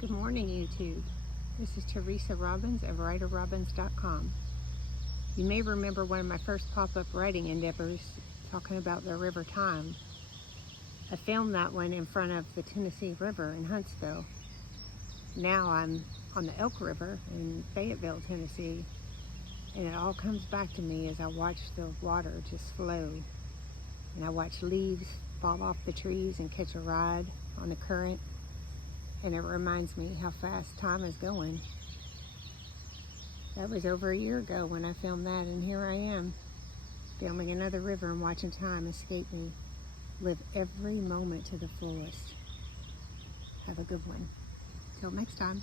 Good morning, YouTube. This is Teresa Robbins of WriterRobbins.com. You may remember one of my first pop-up writing endeavors talking about the River Time. I filmed that one in front of the Tennessee River in Huntsville. Now I'm on the Elk River in Fayetteville, Tennessee, and it all comes back to me as I watch the water just flow. And I watch leaves fall off the trees and catch a ride on the current. And it reminds me how fast time is going. That was over a year ago when I filmed that, and here I am, filming another river and watching time escape me. Live every moment to the fullest. Have a good one. Till next time.